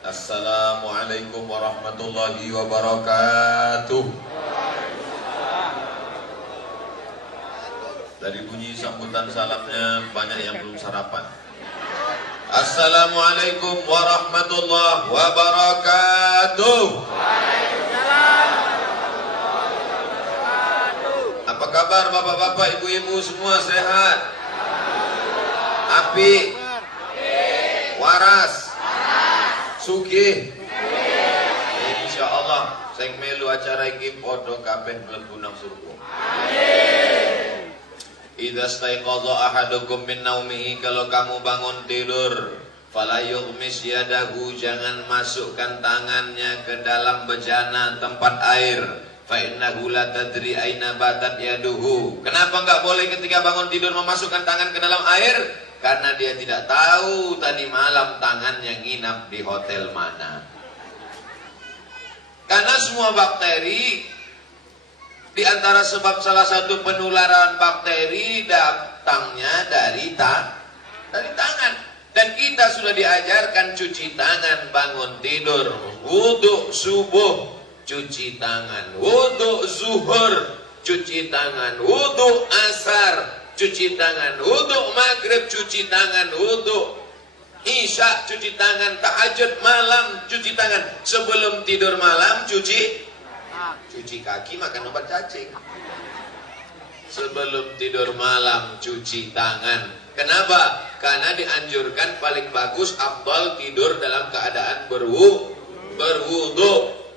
Assalamualaikum warahmatullahi wabarakatuh. Dari bunyi sambutan salamnya banyak yang belum sarapan. Assalamualaikum warahmatullahi wabarakatuh. Apa kabar bapak-bapak, ibu-ibu semua sehat? Api, waras, sugih. Insya Allah saya melu acara iki podo kabeh mlebu nang surga. Amin. Idza staiqadha ahadukum min naumihi, kalau kamu bangun tidur, fala yughmis yadahu, jangan masukkan tangannya ke dalam bejana tempat air. Fa innahu la tadri aina batat yaduhu. Kenapa enggak boleh ketika bangun tidur memasukkan tangan ke dalam air? Karena dia tidak tahu tadi malam tangannya nginap di hotel mana. Karena semua bakteri, di antara sebab salah satu penularan bakteri datangnya dari tangan. Dan kita sudah diajarkan cuci tangan bangun tidur, wudu subuh cuci tangan, wudu zuhur cuci tangan, wudu asar cuci tangan, wudu maghrib cuci tangan, wudu isya cuci tangan, tahajud malam cuci tangan, sebelum tidur malam cuci kaki, makan obat cacing. Sebelum tidur malam cuci tangan. Kenapa? Karena dianjurkan paling bagus afdal tidur dalam keadaan berwudu.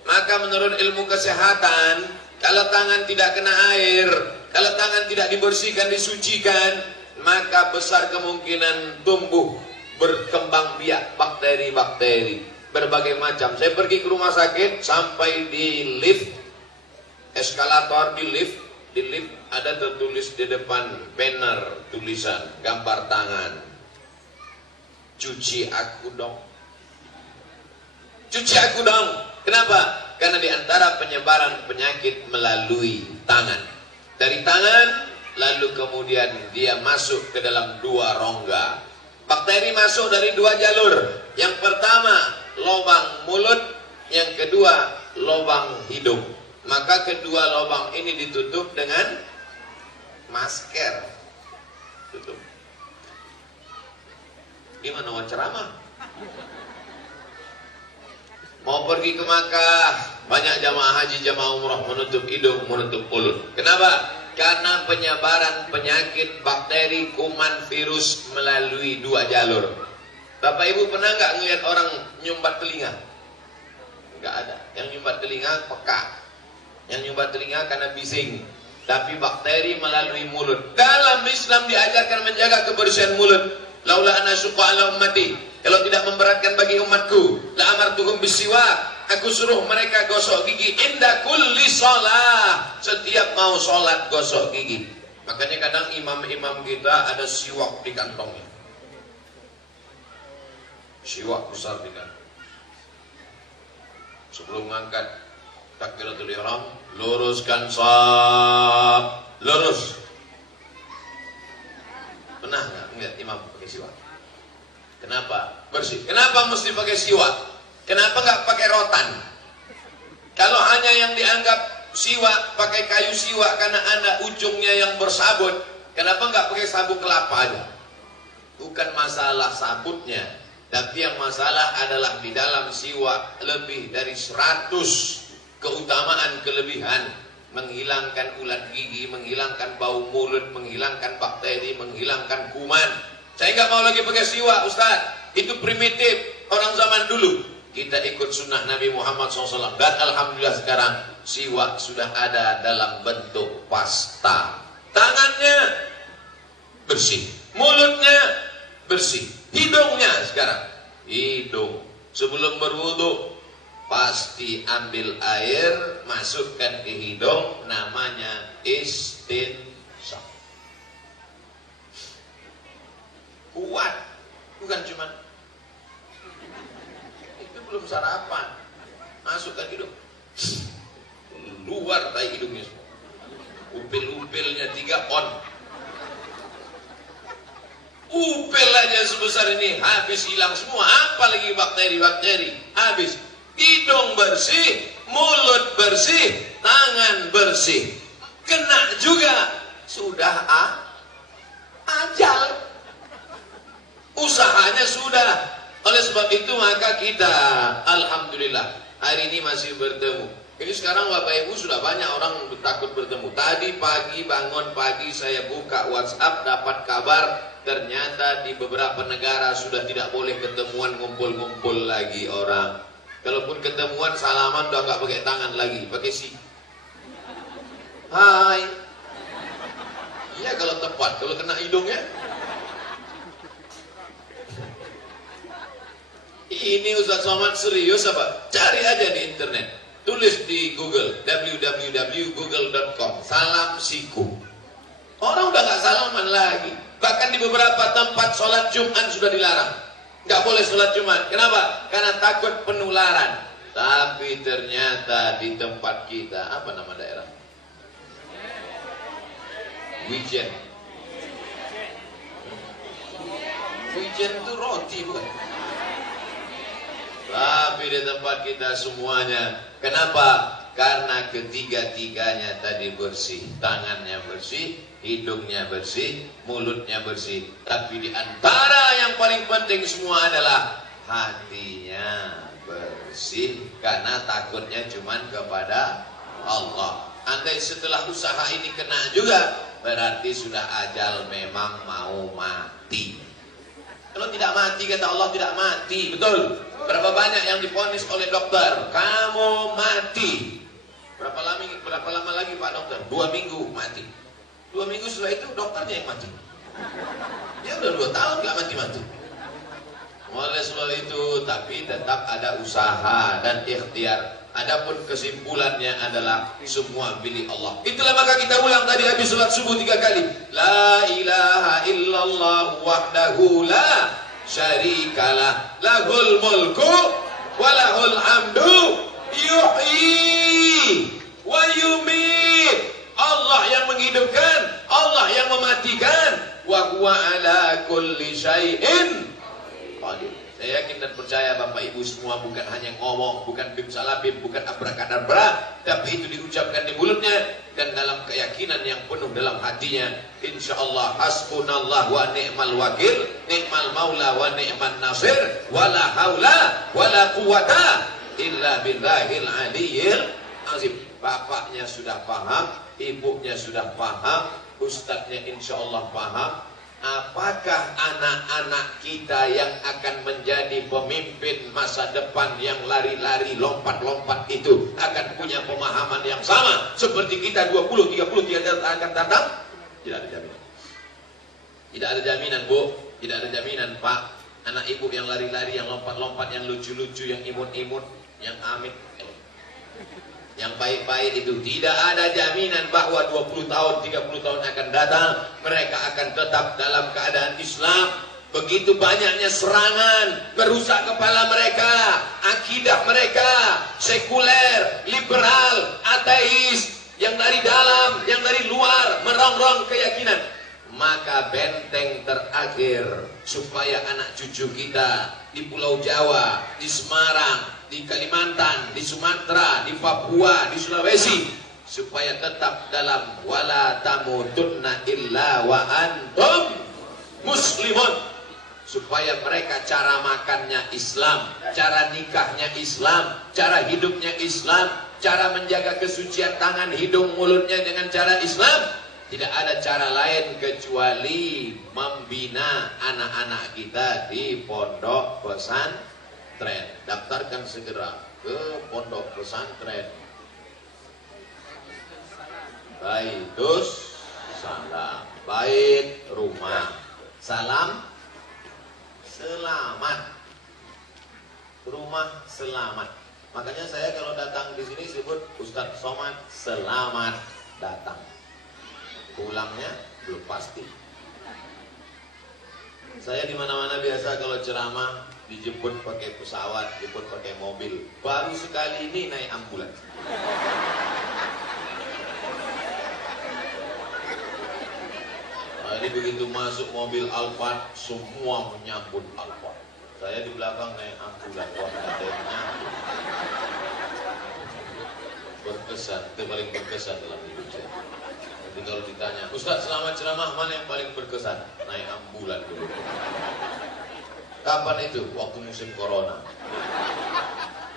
Maka menurut ilmu kesehatan, kalau tangan tidak kena air, kalau tangan tidak dibersihkan, disucikan, maka besar kemungkinan tumbuh berkembang biak bakteri-bakteri berbagai macam. Saya pergi ke rumah sakit, sampai di lift, eskalator, di lift ada tertulis di depan banner tulisan gambar tangan, cuci aku dong, cuci aku dong. Kenapa? Karena di antara penyebaran penyakit melalui tangan. Dari tangan lalu kemudian dia masuk ke dalam dua rongga. Bakteri masuk dari dua jalur. Yang pertama lubang mulut, yang kedua lubang hidung. Maka kedua lubang ini ditutup dengan masker. Tutup. Gimana mau ceramah? Mau pergi ke Makkah, banyak jamaah haji, jamaah umrah menutup hidung, menutup mulut. Kenapa? Karena penyebaran penyakit bakteri, kuman, virus melalui dua jalur. Bapak Ibu pernah nggak ngelihat orang nyumbat telinga? Nggak ada. Yang nyumbat telinga peka. Yang nyumbat telinga karena bising. Tapi bakteri melalui mulut. Dalam Islam diajarkan menjaga kebersihan mulut. Laula ana syuqa ala ummati, kalau tidak memberatkan bagi umatku, la amartuhum bisiwak, aku suruh mereka gosok gigi inda kulli shalah, setiap mau sholat gosok gigi. Makanya kadang imam-imam kita ada siwak di kantongnya, siwak besar di kantong. Sebelum mengangkat takbiratul ihram, luruskan shaf, lurus. Pernah nggak ngeliat imam pakai siwak? Kenapa? Bersih. Kenapa mesti pakai siwak? Kenapa nggak pakai rotan? Kalau hanya yang dianggap siwak, pakai kayu siwak karena ada ujungnya yang bersabut, kenapa nggak pakai sabut kelapa aja? Bukan masalah sabutnya, tapi yang masalah adalah di dalam siwak lebih dari 100 keutamaan kelebihan. Menghilangkan ulat gigi, menghilangkan bau mulut, menghilangkan bakteri, menghilangkan kuman. Saya nggak mau lagi pakai siwak, Ustaz. Itu primitif orang zaman dulu. Kita ikut sunnah Nabi Muhammad SAW. Dan alhamdulillah sekarang siwak sudah ada dalam bentuk pasta. Tangannya bersih, mulutnya bersih, hidungnya sekarang. Hidung sebelum berwudu pasti ambil air, masukkan ke hidung, namanya istinsaq. Kuat, bukan cuma itu, belum sarapan, masukkan hidung, luar tai hidungnya semua, upil-upilnya 3 on. Upel aja sebesar ini habis hilang semua, apalagi bakteri-bakteri habis. Hidung bersih, mulut bersih, tangan bersih, kena juga sudah ajal, usahanya sudah. Oleh sebab itu maka kita alhamdulillah hari ini masih bertemu. Ini sekarang Bapak Ibu sudah banyak orang takut bertemu. Tadi pagi bangun pagi saya buka WhatsApp dapat kabar ternyata di beberapa negara sudah tidak boleh ketemuan ngumpul-ngumpul lagi orang. Kalaupun ketemuan salaman udah nggak pakai tangan lagi, pakai si. Hai. Iya kalau tepat, kalau kena hidungnya. Ini Ustaz Somad serius apa? Cari aja di internet. Tulis di Google, www.google.com, salam siku. Orang udah nggak salaman lagi. Bahkan di beberapa tempat sholat Jumat sudah dilarang. Nggak boleh sholat Jumat. Kenapa? Karena takut penularan. Tapi ternyata di tempat kita, apa nama daerah? Wijen. Wijen itu roti bukan? Tapi di tempat kita semuanya. Kenapa? Karena ketiga-tiganya tadi bersih. Tangannya bersih, hidungnya bersih, mulutnya bersih. Tapi di antara yang paling penting semua adalah hatinya bersih. Karena takutnya cuma kepada Allah. Andai setelah usaha ini kena juga, berarti sudah ajal memang mau mati. Kalau tidak mati, kata Allah tidak mati, betul. Berapa banyak yang divonis oleh dokter, kamu mati. Berapa lama lagi Pak Dokter? 2 minggu mati. 2 minggu setelah itu dokternya yang mati. Dia udah 2 tahun gak mati-mati. Oleh sebab itu, tapi tetap ada usaha dan ikhtiar. Adapun kesimpulannya adalah semua milik Allah. Itulah maka kita ulang tadi habis salat subuh 3 kali. La ilaha illallah wahdahu la syarikalah, lahul mulku wa lahul hamdu yuhyi wa yumit. Allah yang menghidupkan, Allah yang mematikan. Wa huwa ala kulli syai'in qadir. Saya yakin dan percaya Bapak Ibu semua bukan hanya ngomong, bukan bim salabim, bukan abrakadabra, tapi itu diucapkan di mulutnya dan dalam keyakinan yang penuh dalam hatinya. Insyaallah hasbunallah wa ni'mal wakil, ni'mal maula wa ni'man nasir, wala haula wala quwata illa billahil aliyyil azim. Bapaknya sudah paham, ibunya sudah paham, ustadznya insyaallah paham. Apakah anak-anak kita yang akan menjadi pemimpin masa depan yang lari-lari, lompat-lompat itu akan punya pemahaman yang sama seperti kita 20-30 akan datang? Tidak ada jaminan. Tidak ada jaminan, Bu. Tidak ada jaminan, Pak. Anak ibu yang lari-lari, yang lompat-lompat, yang lucu-lucu, yang imut-imut, yang amit, yang baik-baik itu tidak ada jaminan bahwa 20 tahun, 30 tahun akan datang mereka akan tetap dalam keadaan Islam. Begitu banyaknya serangan merusak kepala mereka, akidah mereka, sekuler, liberal, ateis, yang dari dalam, yang dari luar merongrong keyakinan. Maka benteng terakhir supaya anak cucu kita di Pulau Jawa, di Semarang, di Kalimantan, di Sumatera, di Papua, di Sulawesi, supaya tetap dalam wala tamutunna illa wa antum muslimun, supaya mereka cara makannya Islam, cara nikahnya Islam, cara hidupnya Islam, cara menjaga kesucian tangan, hidung, mulutnya dengan cara Islam. Tidak ada cara lain kecuali membina anak-anak kita di pondok pesantren. Daftarkan segera ke pondok pesantren Baitus Salam, bait rumah salam selamat, rumah selamat. Makanya saya kalau datang di sini sebut Ustadz Somad selamat datang. Pulangnya belum pasti. Saya di mana-mana biasa kalau ceramah dijemput pakai pesawat, dijemput pakai mobil. Baru sekali ini naik ambulans. Jadi begitu masuk mobil Alphard, semua menyambut Alphard. Saya di belakang naik ambulan, wah ada yang nyambut. Berkesan, itu paling berkesan dalam hidup saya. Jadi kalau ditanya, Ustaz selama ceramah mana yang paling berkesan? Naik ambulan dulu. Kapan itu? Waktu musim corona.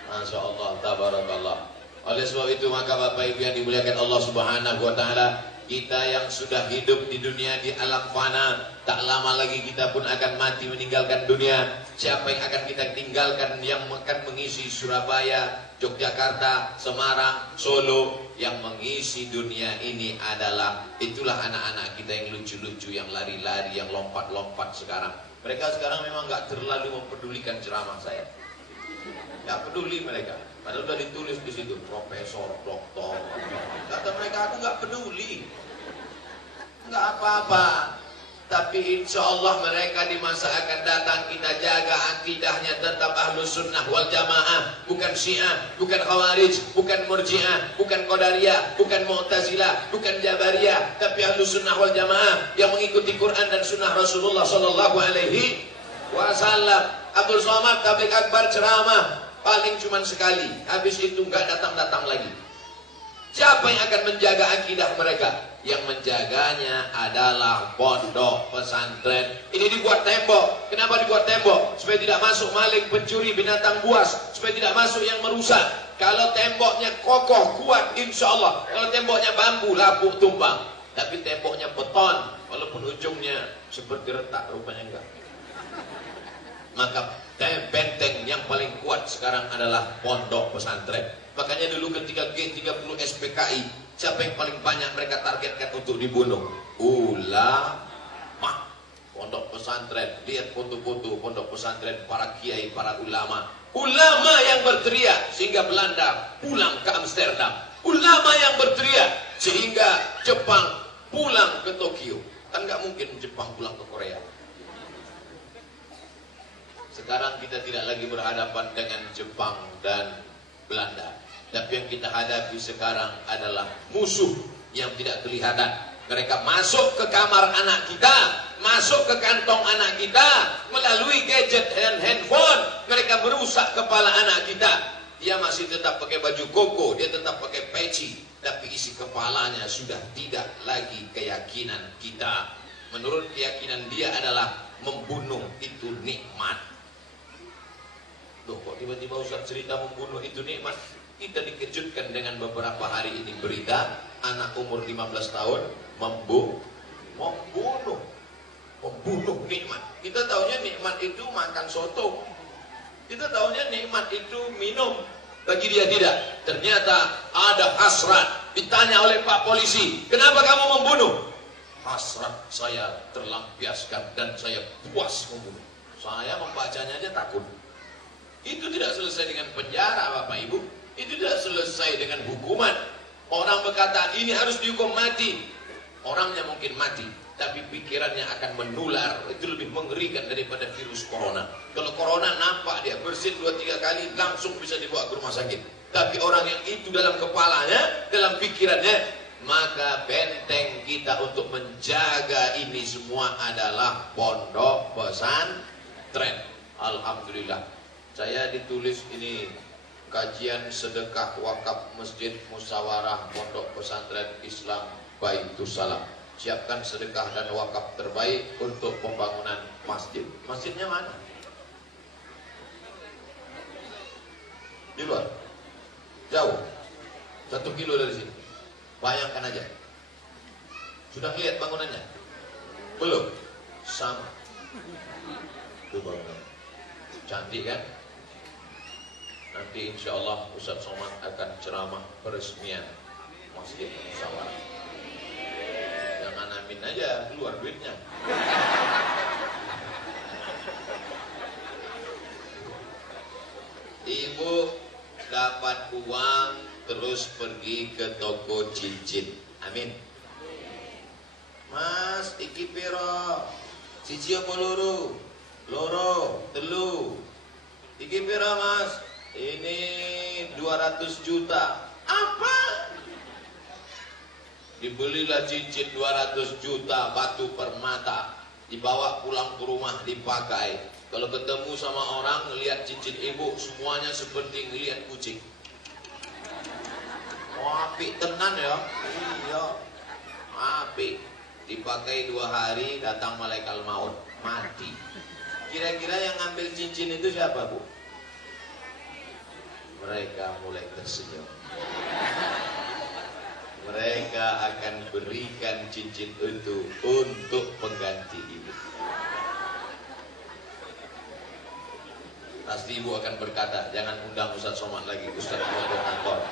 Masya Allah, tabarakallah. Oleh sebab itu maka Bapak Ibu yang dimuliakan Allah Subhanahu wa Ta'ala, kita yang sudah hidup di dunia di alam fana, tak lama lagi kita pun akan mati meninggalkan dunia. Siapa yang akan kita tinggalkan? Yang akan mengisi Surabaya, Yogyakarta, Semarang, Solo. Yang mengisi dunia ini adalah itulah anak-anak kita yang lucu-lucu, yang lari-lari, yang lompat-lompat sekarang. Mereka sekarang memang gak terlalu mempedulikan ceramah saya. Gak peduli mereka. Padahal sudah ditulis di situ, profesor, doktor. Kata mereka, aku gak peduli. Gak apa-apa. Tapi insya Allah mereka di masa akan datang kita jaga akidahnya tetap Ahlus Sunnah wal Jamaah, bukan Syiah, bukan Khawarij, bukan Murji'ah, bukan Qadariyah, bukan Mu'tazilah, bukan Jabariyah, tapi Ahlus Sunnah wal Jamaah yang mengikuti Quran dan Sunnah Rasulullah Sallallahu Alaihi Wasallam. Abdul Somad tabligh akbar ceramah paling cuma sekali, habis itu nggak datang-datang lagi. Siapa yang akan menjaga akidah mereka? Yang menjaganya adalah pondok pesantren. Ini dibuat tembok. Kenapa dibuat tembok? Supaya tidak masuk maling, pencuri, binatang buas. Supaya tidak masuk yang merusak. Kalau temboknya kokoh, kuat, insya Allah. Kalau temboknya bambu, lapuk, tumbang. Tapi temboknya beton, walaupun ujungnya seperti retak, rupanya enggak. Maka benteng yang paling kuat sekarang adalah pondok pesantren. Makanya dulu ketika G30 SPKI, siapa yang paling banyak mereka targetkan untuk dibunuh? Ulama. Pondok pesantren, lihat foto-foto pondok pesantren, para kiai, para ulama. Ulama yang berteriak sehingga Belanda pulang ke Amsterdam. Ulama yang berteriak sehingga Jepang pulang ke Tokyo. Kan nggak mungkin Jepang pulang ke Korea. Sekarang kita tidak lagi berhadapan dengan Jepang dan Belanda. Tapi yang kita hadapi sekarang adalah musuh yang tidak kelihatan. Mereka masuk ke kamar anak kita, masuk ke kantong anak kita, melalui gadget dan handphone. Mereka merusak kepala anak kita. Dia masih tetap pakai baju koko, dia tetap pakai peci. Tapi isi kepalanya sudah tidak lagi keyakinan kita. Menurut keyakinan dia adalah membunuh itu nikmat. Loh, kok tiba-tiba Ustaz cerita membunuh itu nikmat? Kita dikejutkan dengan beberapa hari ini berita anak umur 15 tahun membunuh nikmat. Kita tahunya nikmat itu makan soto. Kita tahunya nikmat itu minum. Bagi dia tidak. Ternyata ada hasrat. Ditanya oleh Pak Polisi, kenapa kamu membunuh? Hasrat saya terlampiaskan dan saya puas membunuh. Saya membacanya aja takut. Itu tidak selesai dengan penjara, Bapak Ibu. Itu tidak selesai dengan hukuman. Orang berkata ini harus dihukum mati. Orangnya mungkin mati, tapi pikirannya akan menular. Itu lebih mengerikan daripada virus corona. Kalau corona nampak dia bersin 2-3 kali langsung bisa dibawa ke rumah sakit. Tapi orang yang itu dalam kepalanya, dalam pikirannya, maka benteng kita untuk menjaga ini semua adalah pondok pesantren. Alhamdulillah. Saya ditulis ini kajian sedekah wakaf Masjid Musyawarah Pondok Pesantren Islam Baitus Salam. Siapkan sedekah dan wakaf terbaik untuk pembangunan masjid. Masjidnya mana? Di luar? Jauh? 1 kilo dari sini. Bayangkan aja. Sudah lihat bangunannya? Belum? Sama. Itu bangunan. Cantik kan? Nanti insya Allah Ustaz Somad akan ceramah peresmian Masjid Musyawarah. Jangan amin aja, keluar duitnya. Ibu dapat uang terus pergi ke toko cincin. Amin. Mas, iki piro? Siji apa loro? Loro, telu. Iki piro, Mas? Ini 200 juta. Apa? Dibelilah cincin 200 juta batu permata, dibawa pulang ke rumah dipakai. Kalau ketemu sama orang ngelihat cincin ibu, semuanya seperti ngelihat kucing. Wah, apik tenan ya. Iya, apik. Dipakai 2 hari, datang malaikat maut, mati. Kira-kira yang ngambil cincin itu siapa, Bu? Mereka mulai tersenyum. Mereka akan berikan cincin itu untuk pengganti ibu. Pasti ibu akan berkata, jangan undang Ustaz Somad lagi, Ustaz moderator.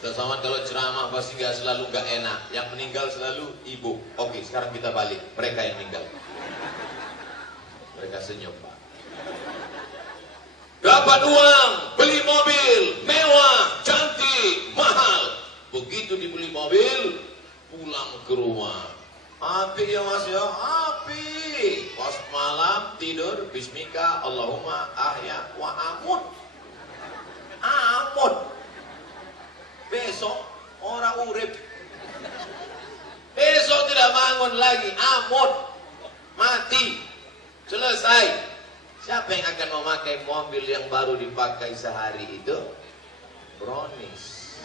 Ustaz Somad kalau ceramah pasti selalu gak enak. Yang meninggal selalu ibu. Oke, sekarang kita balik. Mereka yang meninggal. Mereka senyum, Pak. Dapat uang, beli mobil, mewah, cantik, mahal. Begitu dibeli mobil, pulang ke rumah. Api ya mas ya, api. Pas malam tidur, bismika, Allahumma ahya wa amut. Amut. Besok orang urip. Besok tidak bangun lagi, amut. Mati. Selesai. Siapa yang akan memakai mobil yang baru dipakai sehari itu? Brownies,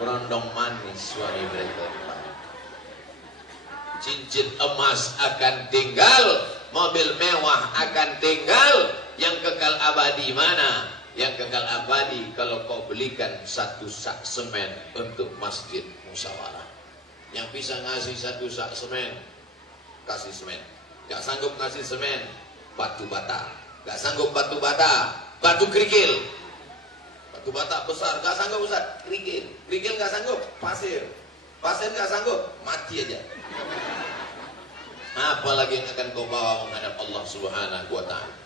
berondong manis suami mereka. Cincin emas akan tinggal, mobil mewah akan tinggal. Yang kekal abadi mana? Yang kekal abadi kalau kau belikan 1 sak semen untuk masjid musyawarah. Yang bisa ngasih 1 sak semen, kasih semen. Gak sanggup ngasih semen, batu bata. Gak sanggup batu bata, batu kerikil. Batu bata besar, gak sanggup besar, kerikil. Kerikil gak sanggup, pasir. Pasir gak sanggup, mati aja. Apalagi yang akan kau bawa menghadap Allah Subhanahu wa ta'ala.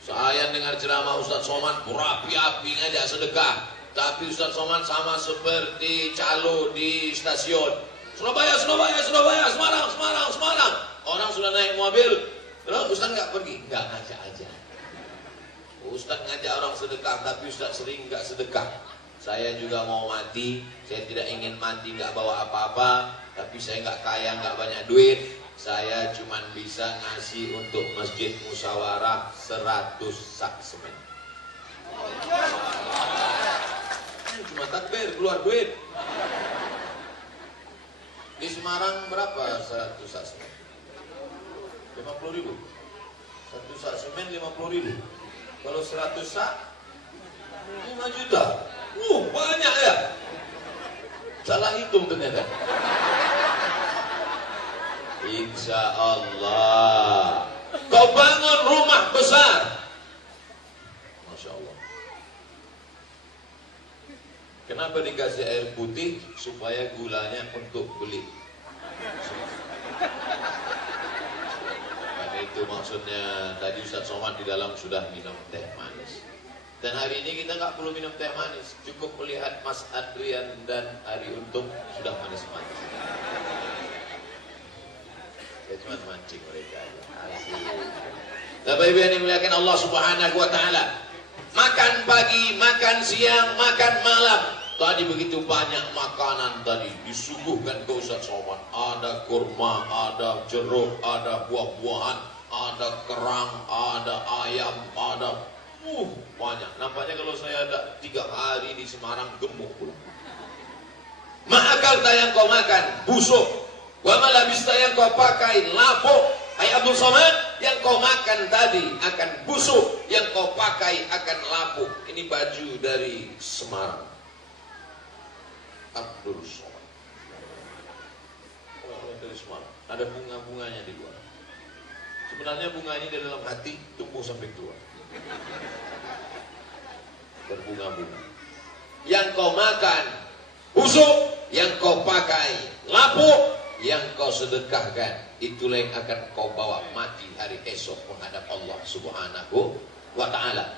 Saya dengar ceramah Ustaz Somad berapi-api ngajak sedekah. Tapi Ustaz Somad sama seperti calo di stasiun. Surabaya, Surabaya, Surabaya, Semarang, Semarang, Semarang. Orang sudah naik mobil, terus Ustaz nggak pergi, nggak ngajak aja. Ustaz ngajak orang sedekah, tapi Ustaz sering nggak sedekah. Saya juga mau mati, saya tidak ingin mati nggak bawa apa-apa, tapi saya nggak kaya, nggak banyak duit. Saya cuma bisa ngasih untuk masjid musyawarah 100 sak semen. Cuma takbir, keluar duit. Di Semarang berapa 100 sak semen? 50.000. 1 sak semen 50.000. Kalau 100 sak 5 juta. Banyak ya. Salah hitung ternyata. Insya Allah kau bangun rumah besar. Masya Allah. Kenapa dikasih air putih? Supaya gulanya untuk beli. Dan itu maksudnya tadi Ustaz Somad di dalam sudah minum teh manis. Dan hari ini kita nggak perlu minum teh manis, cukup melihat Mas Adrian dan Ari Untung sudah manis-manis. Saya cuma mancing mereka. Bapak Ibu yang dimuliakan Allah Subhanahu wa ta'ala. Makan pagi, makan siang, makan malam. Tadi begitu banyak makanan tadi disuguhkan ke Ustaz Somad. Ada kurma, ada jeruk, ada buah-buahan, ada kerang, ada ayam, ada banyak. Nampaknya kalau saya ada 3 hari di Semarang gemuk pula. Ma'akal yang kau makan busuk. Wa malabista yang kau pakai lapuk. Hai Abdul Somad, yang kau makan tadi akan busuk, yang kau pakai akan lapuk. Ini baju dari Semarang. Abdul Somad. Dari Semarang. Ada bunga-bunganya di luar. Sebenarnya bunga ini di dalam hati tumbuh sampai tua. Berbunga-bunga. Yang kau makan busuk, yang kau pakai lapuk, yang kau sedekahkan, itulah yang akan kau bawa mati hari esok menghadap Allah Subhanahu wa ta'ala.